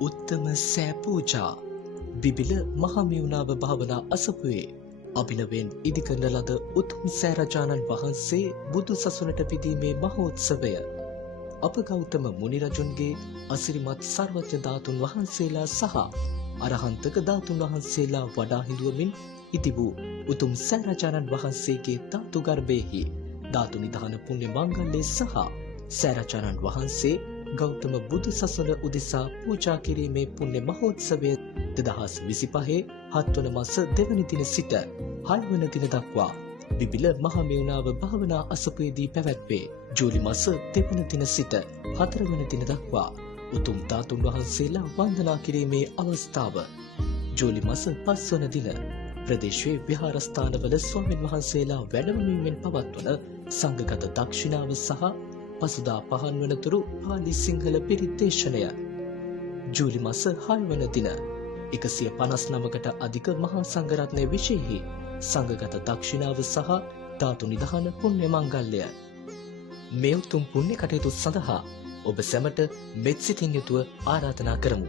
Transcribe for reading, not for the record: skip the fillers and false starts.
උත්තම සෑ පූජා බිබිල මහමෙවුනාව භාවනා අසපුවේ අභිනවයෙන් ඉදිකරන ලද උතුම් සෑ රජාණන් වහන්සේ බුදු සසුනට පිදීමේ මහෝත්සවය අප ගෞතම මුනිරජුන්ගේ අසිරිමත් සර්වඥ ධාතුන් වහන්සේලා සහ අරහන්තක ධාතුන් වහන්සේලා වඩා හිඳුවමින් ඉති වූ උතුම් සෑ රජාණන් වහන්සේගේ ධාතු ගර්භයෙහි ධාතු නිධාන පුණ්‍ය මංගල්‍යය සහ සෑ රජාණන් වහන්සේ ගෞතම බුදු සසුන උදෙසා පූජා කිරීමේ පුණ්‍ය මහෝත්සවය 2025 7 වන මාස 2 වෙනි දින සිට 6 වන දින දක්වා බිබිල මහමෙවුනාව භාවනා අසපුවේදී පැවැත්වේ. ජූලි මාස 2 වන දින සිට 4 වන දින දක්වා උතුම් ධාතුන් වහන්සේලා වන්දනා කිරීමේ අවස්ථාව. ජූලි මාස 5 වන දින ප්‍රදේශයේ විහාරස්ථානවල ස්වාමීන් වහන්සේලා වැඩමවීමෙන් පවත්වන සංඝගත දක්ෂිනාව සහ පසුදා පහන් වනතුරු පාලි සිංහල පිරිත් දේශනය. ජූලි මාස 6 වන දින 159කට අධික මහා සංඝරත්නය විශේෂෙහි සංඝගත දක්ෂිනාව සහ ධාතු නිධාන පුණ්‍ය මංගල්‍යය. මේ උතුම් පුණ්‍ය කටයුතු සඳහා ඔබ සැමට මෙත් සිතින් යුතුව ආරාධනා කරමු.